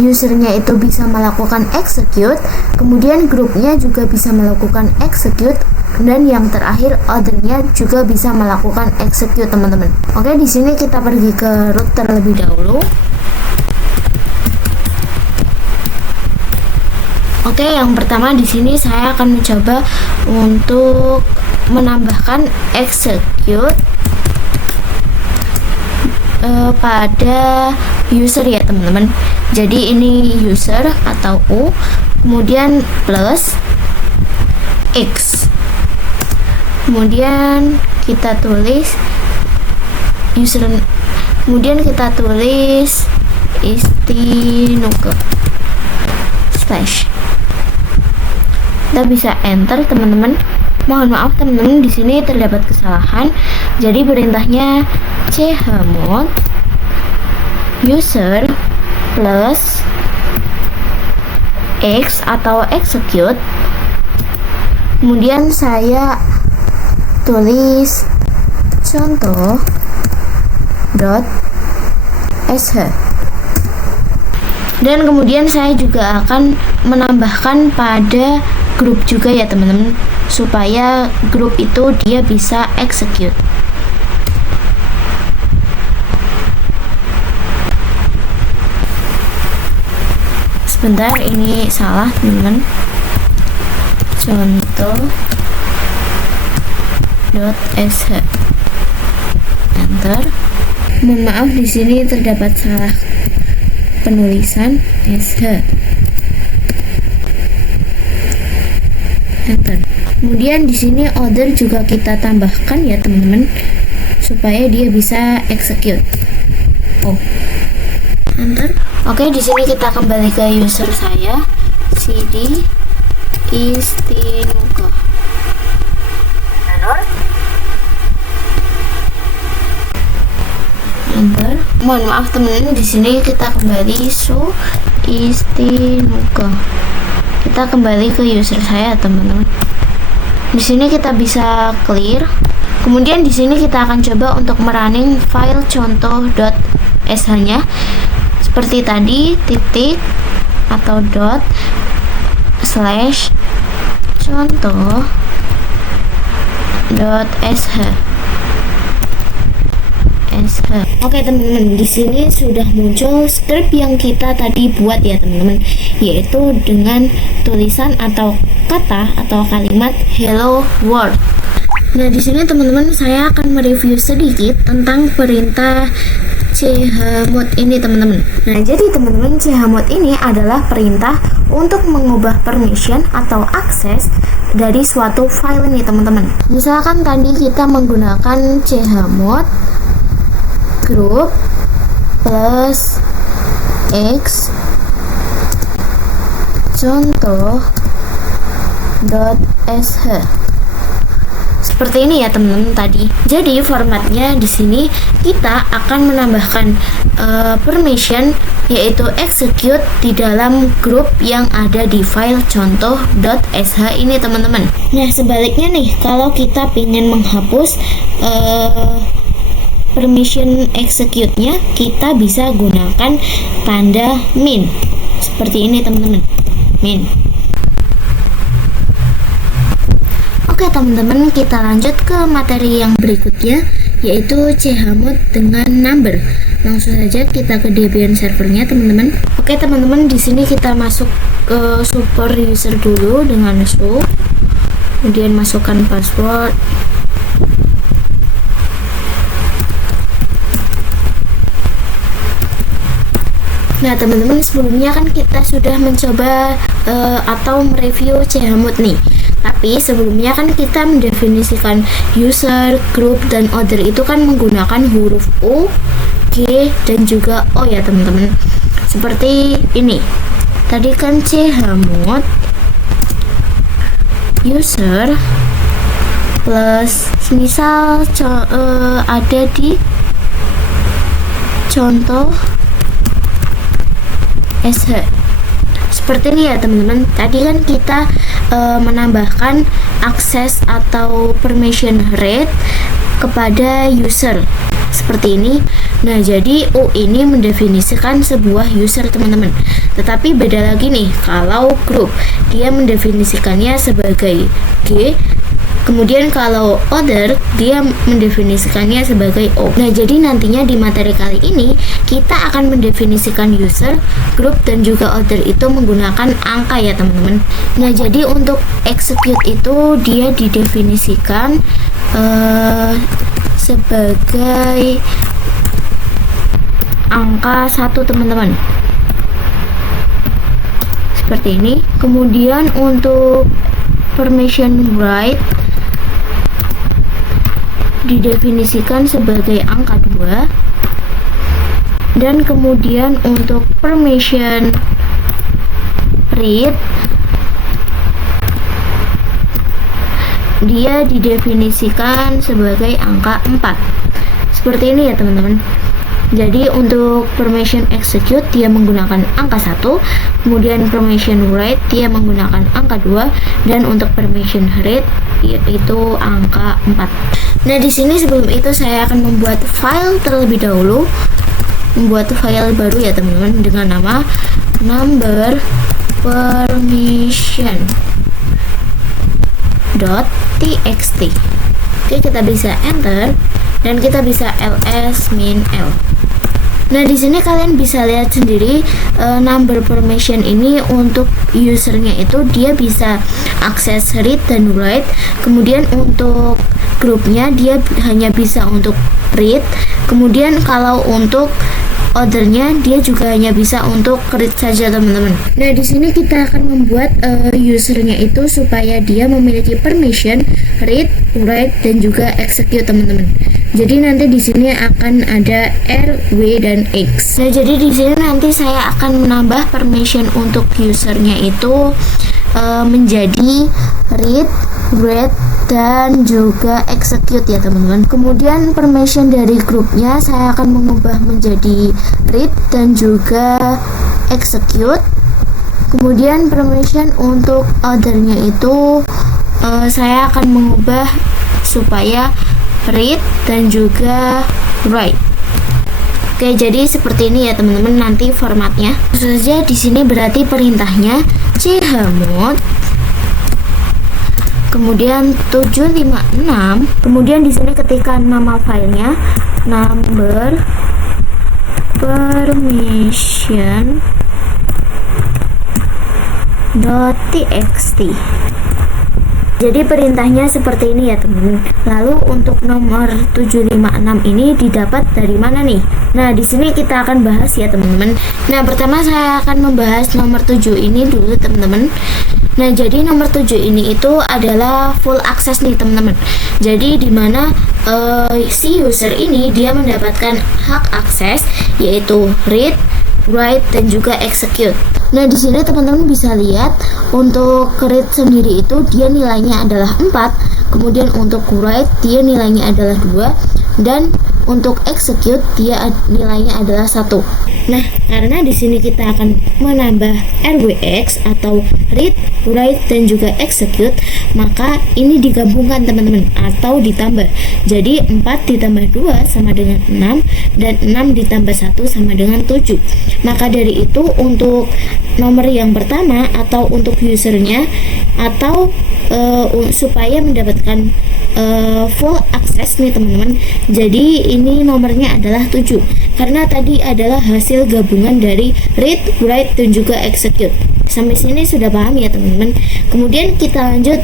usernya itu bisa melakukan execute, kemudian grupnya juga bisa melakukan execute, dan yang terakhir ordernya juga bisa melakukan execute teman-teman. Oke, di sini kita pergi ke root terlebih dahulu. Oke, yang pertama di sini saya akan mencoba untuk menambahkan execute pada user ya teman-teman. Jadi ini user atau U, kemudian plus X, kemudian kita tulis user, kemudian kita tulis istinuke slash. Kita bisa enter teman-teman. Mohon maaf teman-teman, di sini terdapat kesalahan. Jadi perintahnya chmod user plus X atau execute. Kemudian saya tulis contoh .sh. Dan kemudian saya juga akan menambahkan pada grup juga ya teman-teman, supaya grup itu dia bisa execute. Sebentar, ini salah teman-teman. Contoh .sh, enter. Mohon maaf, di sini terdapat salah penulisan sh, enter. Kemudian di sini order juga kita tambahkan ya teman-teman, supaya dia bisa execute. Enter. Oke, di sini kita kembali ke user saya, cd istinuke. Enter. Mohon maaf teman-teman, di sini kita kembali istinuke. Kita kembali ke user saya teman-teman. Di sini kita bisa clear. Kemudian di sini kita akan coba untuk merunning file contoh.sh-nya seperti tadi, titik atau dot slash contoh.sh. Oke teman-teman, di sini sudah muncul script yang kita tadi buat ya teman-teman, yaitu dengan tulisan atau kata atau kalimat hello world. Nah, di sini teman-teman saya akan mereview sedikit tentang perintah chmod ini teman-teman. Nah, jadi teman-teman, chmod ini adalah perintah untuk mengubah permission atau akses dari suatu file ini teman-teman. Misalkan tadi kita menggunakan chmod group plus X contoh.sh. Seperti ini ya teman-teman tadi. Jadi formatnya di sini kita akan menambahkan permission, yaitu execute di dalam grup yang ada di file contoh.sh ini teman-teman. Nah, sebaliknya nih, kalau kita ingin menghapus permission execute-nya, kita bisa gunakan tanda min seperti ini teman-teman, min. Oke teman-teman, kita lanjut ke materi yang berikutnya, yaitu chmod dengan number. Langsung saja kita ke Debian servernya teman-teman. Oke teman-teman, di sini kita masuk ke super user dulu dengan su, kemudian masukkan password. Nah teman-teman, sebelumnya kan kita sudah mencoba atau mereview chmod nih. Tapi sebelumnya kan kita mendefinisikan user, group, dan order itu kan menggunakan huruf U, G, dan juga O ya teman-teman. Seperti ini. Tadi kan chmod user plus misal ada di contoh sh. Seperti ini ya teman-teman. Tadi kan kita menambahkan akses atau permission rate kepada user seperti ini. Nah, jadi U ini mendefinisikan sebuah user teman-teman. Tetapi beda lagi nih kalau group, dia mendefinisikannya sebagai G. Kemudian kalau order, dia mendefinisikannya sebagai O. Nah, jadi nantinya di materi kali ini kita akan mendefinisikan user, group, dan juga order itu menggunakan angka ya teman-teman. Nah, jadi untuk execute itu dia didefinisikan sebagai angka 1 teman-teman. Seperti ini. Kemudian untuk permission right didefinisikan sebagai angka 2, dan kemudian untuk permission read dia didefinisikan sebagai angka 4. Seperti ini ya teman-teman. Jadi untuk permission execute dia menggunakan angka 1, kemudian permission write dia menggunakan angka 2, dan untuk permission read yaitu angka 4. Nah, di sini sebelum itu saya akan membuat file terlebih dahulu. Membuat file baru ya teman-teman dengan nama number permission.txt. Oke, kita bisa enter dan kita bisa ls min l. Nah, di sini kalian bisa lihat sendiri number permission ini untuk usernya itu dia bisa akses read dan write. Kemudian untuk grupnya dia hanya bisa untuk read. Kemudian kalau untuk ordernya dia juga hanya bisa untuk read saja teman-teman. Nah, di sini kita akan membuat usernya itu supaya dia memiliki permission read, write, dan juga execute teman-teman. Jadi nanti di sini akan ada R, W, dan X. Nah, jadi di sini nanti saya akan menambah permission untuk usernya itu menjadi read, write, dan juga execute ya teman-teman. Kemudian permission dari grupnya saya akan mengubah menjadi read dan juga execute. Kemudian permission untuk ordernya itu saya akan mengubah supaya read dan juga write. Oke, jadi seperti ini ya teman-teman nanti formatnya. Tentu saja di sini berarti perintahnya chmod kemudian 756. Kemudian di sini ketika nama filenya number permission.txt. Jadi perintahnya seperti ini ya teman-teman. Lalu untuk nomor 756 ini didapat dari mana nih? Nah, di sini kita akan bahas ya teman-teman. Nah, pertama saya akan membahas nomor 7 ini dulu teman-teman. Nah, jadi nomor 7 ini itu adalah full access nih teman-teman. Jadi di mana si user ini dia mendapatkan hak akses yaitu read, write, dan juga execute. Nah, di sini teman-teman bisa lihat untuk read sendiri itu dia nilainya adalah 4, kemudian untuk write dia nilainya adalah 2, dan untuk execute dia nilainya adalah 1. Nah, karena di sini kita akan menambah RWX atau read, write, dan juga execute, maka ini digabungkan teman-teman atau ditambah. Jadi 4 ditambah 2 sama dengan 6, dan 6 ditambah 1 sama dengan 7. Maka dari itu untuk nomor yang pertama atau untuk usernya atau supaya mendapatkan full access nih teman-teman. Jadi ini nomornya adalah 7 karena tadi adalah hasil gabungan dari read, write, dan juga execute. Sampai sini sudah paham ya teman-teman. Kemudian kita lanjut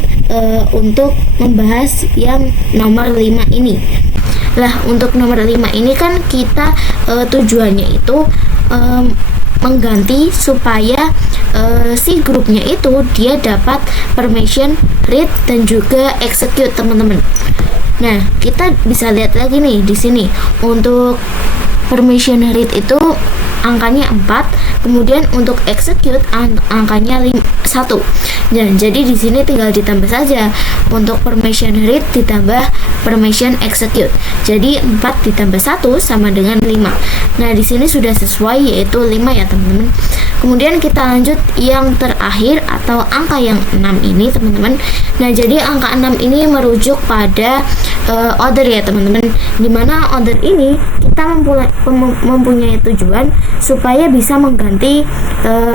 untuk membahas yang nomor 5 ini. Lah, untuk nomor 5 ini kan kita tujuannya itu mengganti supaya si grupnya itu dia dapat permission read dan juga execute teman-teman. Nah, kita bisa lihat lagi nih di sini untuk permission read itu angkanya 4, kemudian untuk execute angkanya 1. Dan jadi di sini tinggal ditambah saja untuk permission read ditambah permission execute. Jadi 4 ditambah 1 sama dengan 5. Nah, di sini sudah sesuai yaitu 5 ya teman-teman. Kemudian kita lanjut yang terakhir atau angka yang 6 ini teman-teman. Nah, jadi angka 6 ini merujuk pada order ya teman-teman. Dimana order ini kita mempunyai tujuan supaya bisa mengganti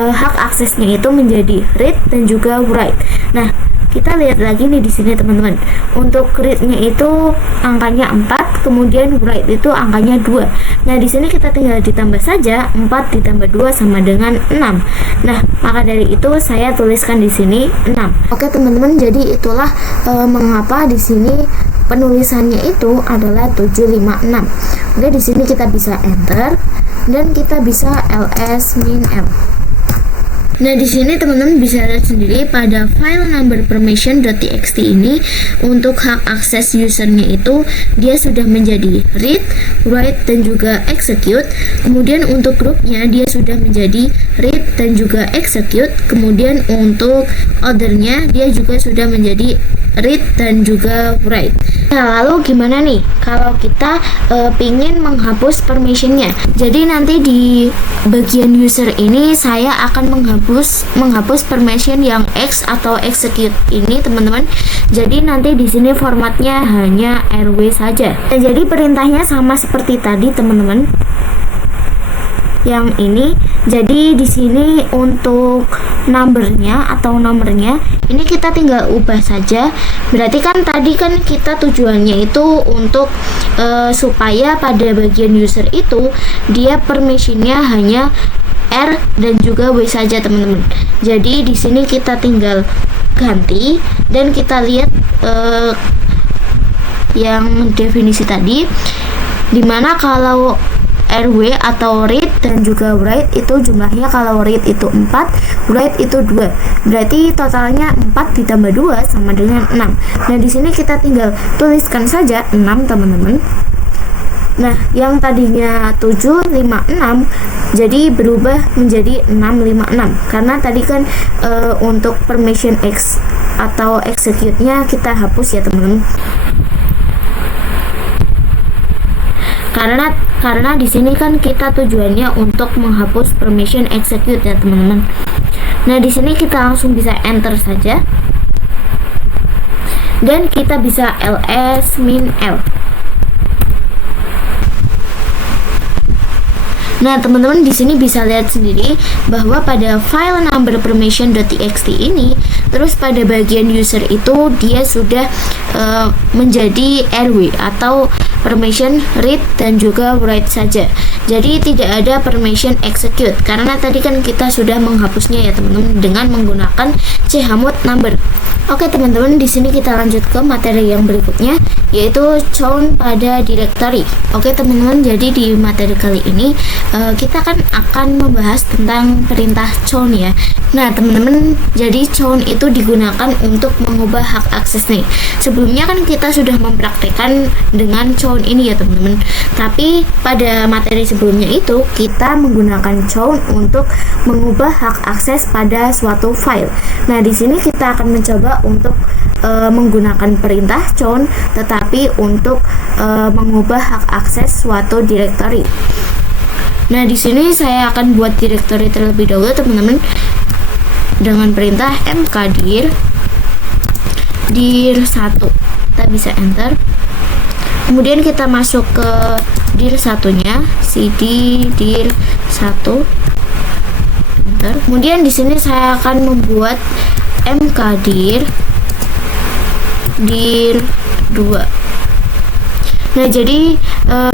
hak aksesnya itu menjadi read dan juga write. Nah, kita lihat lagi nih di sini teman-teman. Untuk read-nya itu angkanya 4, kemudian write itu angkanya 2. Nah, di sini kita tinggal ditambah saja 4 ditambah 2 sama dengan 6. Nah, maka dari itu saya tuliskan di sini 6. Oke teman-teman, jadi itulah mengapa di sini penulisannya itu adalah 756. Oke, di sini kita bisa enter dan kita bisa ls min l. Nah, di sini teman-teman bisa lihat sendiri pada file number permission.txt ini untuk hak akses usernya itu dia sudah menjadi read, write, dan juga execute. Kemudian untuk grupnya dia sudah menjadi read dan juga execute. Kemudian untuk ordernya dia juga sudah menjadi read dan juga write. Nah, lalu gimana nih kalau kita pingin menghapus permissionnya? Jadi nanti di bagian user ini saya akan menghapus permission yang X atau execute ini, teman-teman. Jadi nanti di sini formatnya hanya RW saja. Nah, jadi perintahnya sama seperti tadi, teman-teman. Yang ini, jadi di sini untuk nomornya ini kita tinggal ubah saja. Berarti kan tadi kan kita tujuannya itu untuk supaya pada bagian user itu dia permissionnya hanya R dan juga W saja, teman-teman. Jadi di sini kita tinggal ganti dan kita lihat yang definisi tadi, dimana kalau RW atau read dan juga write itu jumlahnya, kalau read itu 4, write itu 2. Berarti totalnya 4 ditambah 2 sama dengan 6. Nah, di sini kita tinggal tuliskan saja 6, teman-teman. Nah, yang tadinya 756 jadi berubah menjadi 656 karena tadi kan untuk permission X atau execute-nya kita hapus ya, teman-teman. Karena di sini kan kita tujuannya untuk menghapus permission execute ya, teman-teman. Nah, di sini kita langsung bisa enter saja. Dan kita bisa ls min l. Nah, teman-teman di sini bisa lihat sendiri bahwa pada file number permission.txt ini, terus pada bagian user itu dia sudah menjadi RW atau permission read dan juga write saja. Jadi tidak ada permission execute karena tadi kan kita sudah menghapusnya ya, teman-teman, dengan menggunakan chmod number. Oke, teman-teman, di sini kita lanjut ke materi yang berikutnya, yaitu chown pada directory. Oke, teman-teman, jadi di materi kali ini kita kan akan membahas tentang perintah chown ya. Nah, teman-teman, jadi chown itu digunakan untuk mengubah hak akses nih. Sebelumnya kan kita sudah mempraktikkan dengan chown ini ya, teman-teman. Tapi pada materi sebelumnya itu kita menggunakan chown untuk mengubah hak akses pada suatu file. Nah, di sini kita akan mencoba untuk menggunakan perintah chown tetapi untuk mengubah hak akses suatu directory. Nah, di sini saya akan buat directory terlebih dahulu, teman-teman, dengan perintah mkdir dir1. Kita bisa enter. Kemudian kita masuk ke dir satunya, cd dir1. Enter. Kemudian di sini saya akan membuat mkdir dir2. Nah, jadi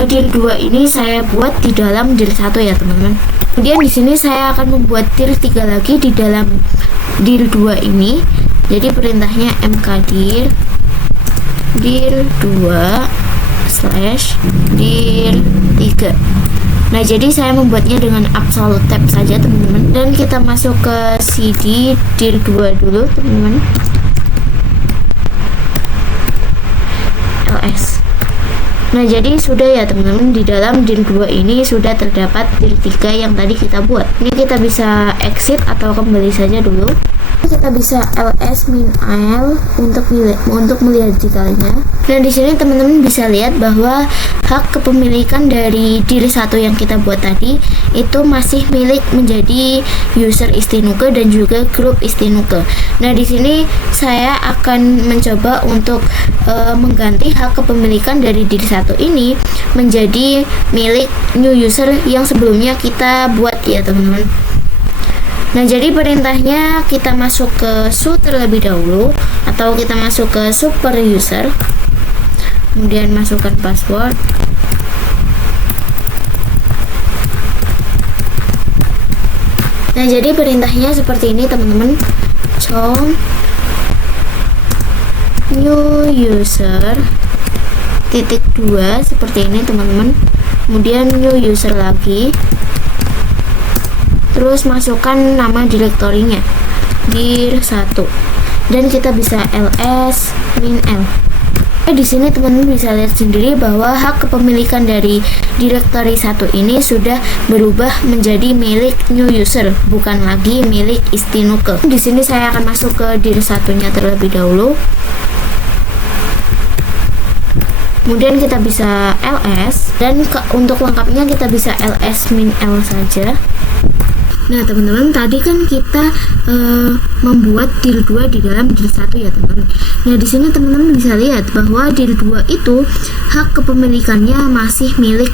dir2 ini saya buat di dalam dir1 ya, teman-teman. Kemudian di sini saya akan membuat dir3 lagi di dalam dir2 ini. Jadi perintahnya mkdir dir2 slash dir3. Nah, jadi saya membuatnya dengan absolute tab saja, teman-teman. Dan kita masuk ke cd dir2 dulu, teman-teman. ls. Nah, jadi sudah ya, teman-teman, di dalam dir2 ini sudah terdapat dir3 yang tadi kita buat. Ini kita bisa exit atau kembali saja dulu. Kita bisa ls min l untuk melihat detailnya. Nah, di sini teman-teman bisa lihat bahwa hak kepemilikan dari dir1 yang kita buat tadi itu masih milik menjadi user Istinuke dan juga grup Istinuke. Nah, di sini saya akan mencoba untuk mengganti hak kepemilikan dari dir1 ini menjadi milik new user yang sebelumnya kita buat ya, teman-teman. Nah, jadi perintahnya kita masuk ke su terlebih dahulu atau kita masuk ke super user, kemudian masukkan password. Nah, jadi perintahnya seperti ini, teman-teman. Chown new user titik 2 seperti ini teman-teman, kemudian new user lagi, terus masukkan nama direktorinya dir 1 dan kita bisa ls min l. Di sini teman-teman bisa lihat sendiri bahwa hak kepemilikan dari direktori 1 ini sudah berubah menjadi milik new user, bukan lagi milik Istinuke. Di sini saya akan masuk ke dir 1-nya terlebih dahulu. Kemudian kita bisa ls dan untuk lengkapnya kita bisa ls min l saja. Nah teman-teman, tadi kan kita membuat dir 2 di dalam dir 1 ya teman-teman. Nah di sini teman-teman bisa lihat bahwa dir 2 itu hak kepemilikannya masih milik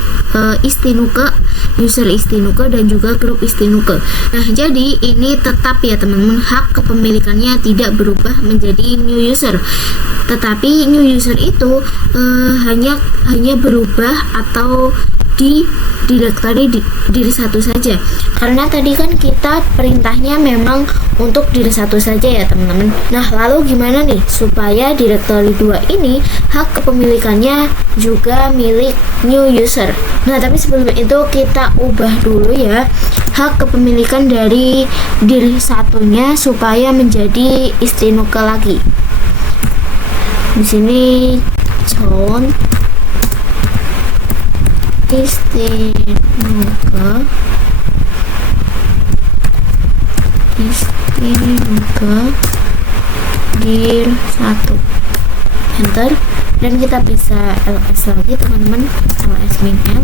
Istinuke, user Istinuke dan juga grup Istinuke. Nah jadi ini tetap ya teman-teman, hak kepemilikannya tidak berubah menjadi new user. Tetapi new user itu hanya berubah atau di direktori dir 1 saja, karena tadi kan kita perintahnya memang untuk dir 1 saja ya teman-teman. Nah lalu gimana nih supaya direktori 2 ini hak kepemilikannya juga milik new user? Nah tapi sebelum itu kita ubah dulu ya hak kepemilikan dari dir 1-nya supaya menjadi Istinuke lagi. Di sini count Istinuke dir 1, enter, dan kita bisa ls lagi teman-teman, ls min l.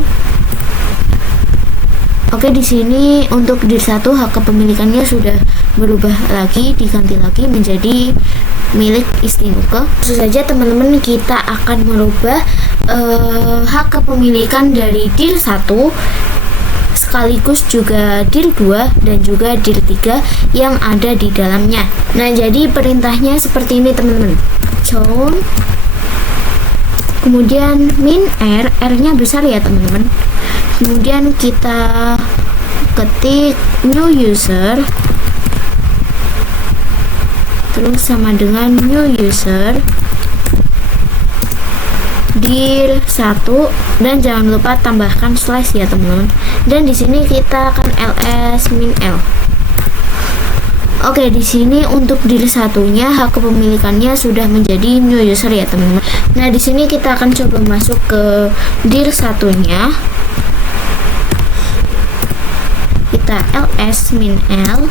Oke, di sini untuk dir 1 hak kepemilikannya sudah berubah lagi, diganti lagi menjadi milik Istinuke. Tentu saja teman-teman, kita akan merubah hak kepemilikan dari dir 1 sekaligus juga dir 2 dan juga dir 3 yang ada di dalamnya. Nah jadi perintahnya seperti ini teman-teman, count, kemudian min r nya besar ya teman-teman, kemudian kita ketik new user terus sama dengan new user dir 1 dan jangan lupa tambahkan slash ya teman-teman. Dan di sini kita akan ls min l. Oke, di sini untuk dir 1-nya hak kepemilikannya sudah menjadi new user ya teman-teman. Nah, di sini kita akan coba masuk ke dir 1-nya. Kita ls min l.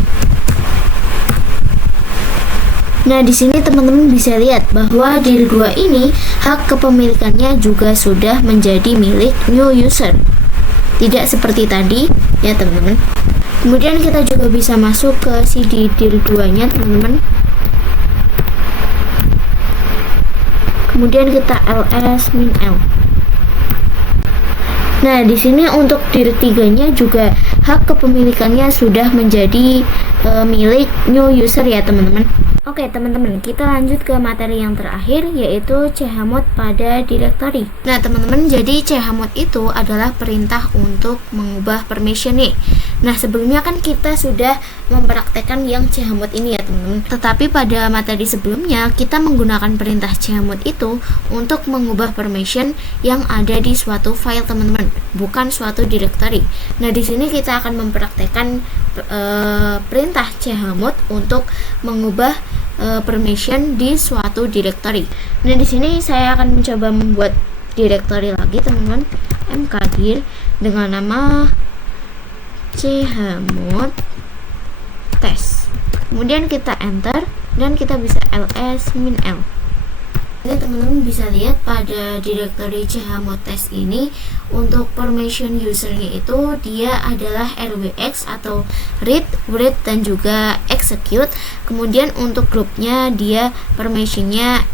Nah, di sini teman-teman bisa lihat bahwa dir 2 ini hak kepemilikannya juga sudah menjadi milik new user. Tidak seperti tadi ya teman-teman. Kemudian kita juga bisa masuk ke CD dir 2-nya teman-teman. Kemudian kita ls min l. Nah, di sini untuk dir 3-nya juga hak kepemilikannya sudah menjadi milik new user ya teman-teman. Oke teman-teman, kita lanjut ke materi yang terakhir, yaitu chmod pada directory. Nah teman-teman, jadi chmod itu adalah perintah untuk mengubah permission nih. Nah sebelumnya kan kita sudah mempraktekkan yang chmod ini ya teman-teman. Tetapi pada materi sebelumnya kita menggunakan perintah chmod itu untuk mengubah permission yang ada di suatu file teman-teman, bukan suatu directory. Nah di sini kita akan mempraktekkan perintah chmod untuk mengubah permission di suatu directory. Nah di sini saya akan mencoba membuat directory lagi teman-teman, mkdir dengan nama chmod test. Kemudian kita enter dan kita bisa ls min l. Jadi teman-teman bisa lihat pada directory chmod test ini untuk permission usernya itu dia adalah rwx atau read, write dan juga execute. Kemudian untuk grupnya dia permissionnya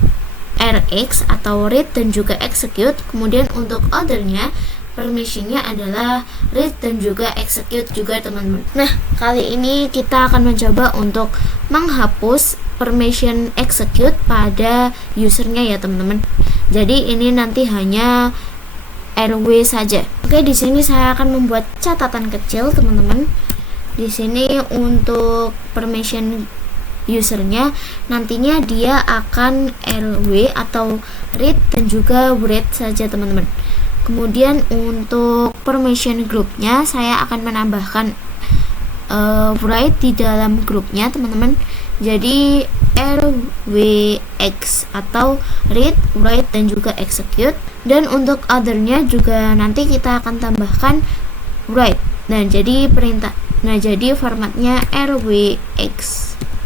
rx atau read dan juga execute. Kemudian untuk ordernya permissionnya adalah read dan juga execute juga teman-teman. Nah kali ini kita akan mencoba untuk menghapus permission execute pada usernya ya teman-teman. Jadi ini nanti hanya rw saja. Oke, di sini saya akan membuat catatan kecil teman-teman. Di sini untuk permission usernya, nantinya dia akan RW atau read dan juga write saja teman-teman. Kemudian untuk permission grupnya saya akan menambahkan write di dalam grupnya teman-teman. Jadi RWX atau read, write dan juga execute. Dan untuk othernya juga nanti kita akan tambahkan write. Nah, jadi formatnya RWX.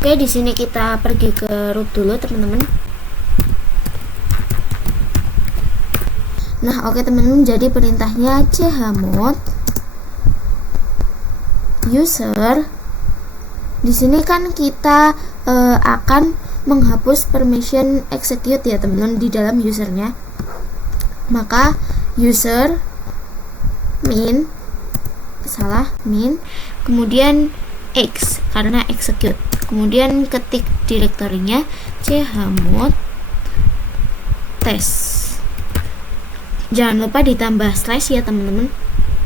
Oke, di sini kita pergi ke root dulu teman-teman. Nah, oke teman-teman, jadi perintahnya chmod user. Di sini kan kita akan menghapus permission execute ya teman-teman di dalam usernya. Maka user min kemudian x karena execute. Kemudian ketik direktorinya chmod test. Jangan lupa ditambah slash ya teman-teman.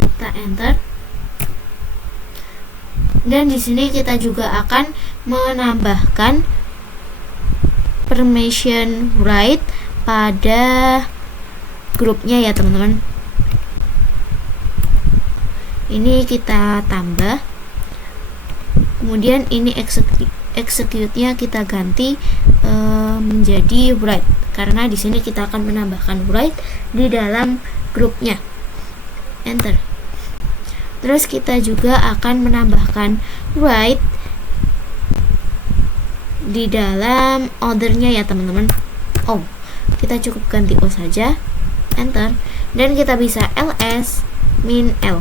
Kita enter. Dan di sini kita juga akan menambahkan permission write pada grupnya ya teman-teman. Ini kita tambah. Kemudian ini execute-nya kita ganti menjadi write karena di sini kita akan menambahkan write di dalam grupnya. Enter. Terus kita juga akan menambahkan write di dalam ordernya ya teman-teman. Kita cukup ganti O saja. Enter. Dan kita bisa ls min l.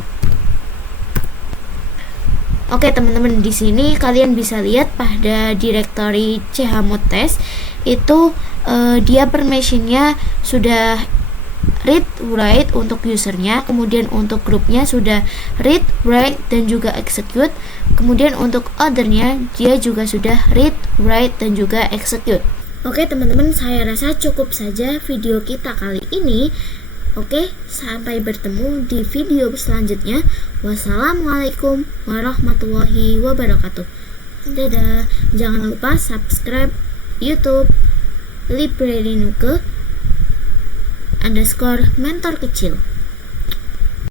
Oke teman-teman, di sini kalian bisa lihat pada directory chmod test itu dia permissionnya sudah read, write untuk usernya, kemudian untuk grupnya sudah read, write dan juga execute, kemudian untuk othernya dia juga sudah read, write dan juga execute. Oke teman-teman, saya rasa cukup saja video kita kali ini. Oke, sampai bertemu di video selanjutnya. Wassalamualaikum warahmatullahi wabarakatuh. Dadah. Jangan lupa subscribe YouTube Library Nuke _ mentor kecil.